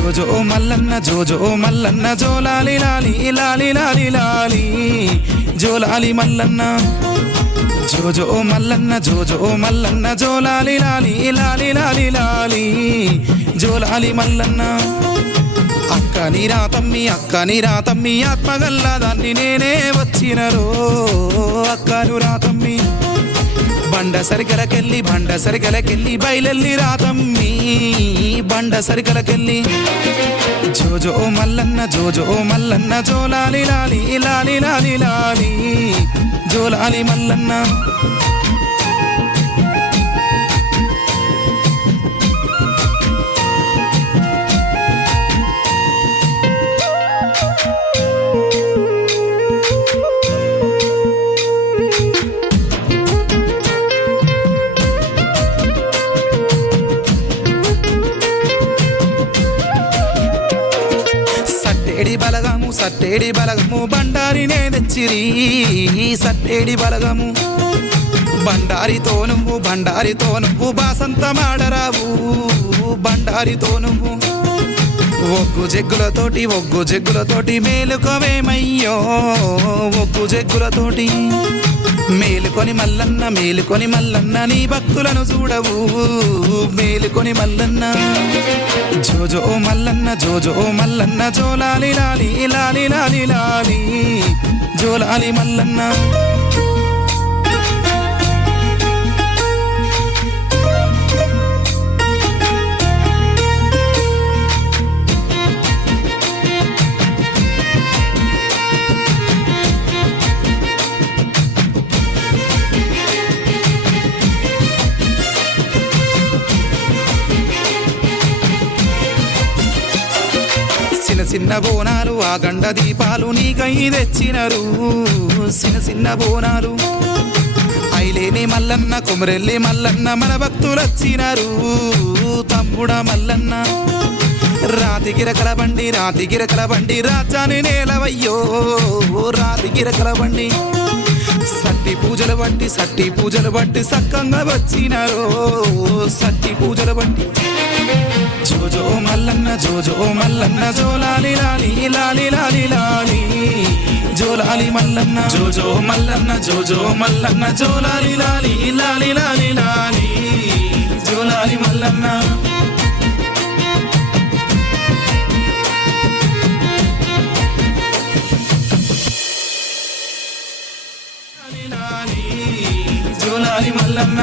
జోజో మల్లన్న జోజో మల్లన్న జోలాలి లాలి లాలి లాలి లాలి జోలాలి మల్లన్న జోజో మల్లన్న జోజో మల్లన్న జోలాలి లాలి లాలి లాలి లాలి జోలాలి మల్లన్న అక్క నీరాతమ్మి ఆత్మగల్లా దాన్ని నేనే వచ్చినరో అక్కను రాతమ్మి బండ సరికలకెళ్ళి బయలెల్లి రాతమ్మి బండ సరికలకెళ్ళి జోజో మల్లన్న జోలాలి లాలి లాలి లాలి లాలి జోలాలి మల్లన్న సట్టేడి బలగము బండారినే తెచ్చిరి సట్టేడి బలగము బండారితో నువ్వు బాసంతమాడరావు బండారితో నువ్వు ఒగ్గు జగ్గులతోటి మేలుకోవేమయ్యో ఒగ్గు జగ్గులతోటి మేలుకొని మల్లన్న నీ భక్తులను చూడవు మేలుకొని మల్లన్న జోజో మల్లన్న జోలాలి లాలి లాలి లాలి లాలి జోలాలి మల్లన్న చిన్న బోనాలు ఆ గండ దీపాలు నీకై తెచ్చినరు చిన్న బోనాలు ఐలేని మల్లన్న కుమరెల్లి మల్లన్న మన భక్తులు వచ్చినారు తమ్ముడ మల్లన్న రాతి గిరకల బండి రాజాని నేలవయ్యో రాతి గిరకల బండి సట్టి పూజలు బట్టి సక్కంగా వచ్చినారో సట్టి పూజలు బట్టి జోజో మల్లన్న జోలాలి లాలి లాలి లాలి లాలి జోలాలి మల్లన్న జోజో మల్లన్న జోలాలి లాలి లాలి లాలి లాలి జోలాలి మల్లన్న జోలాలి మల్లన్న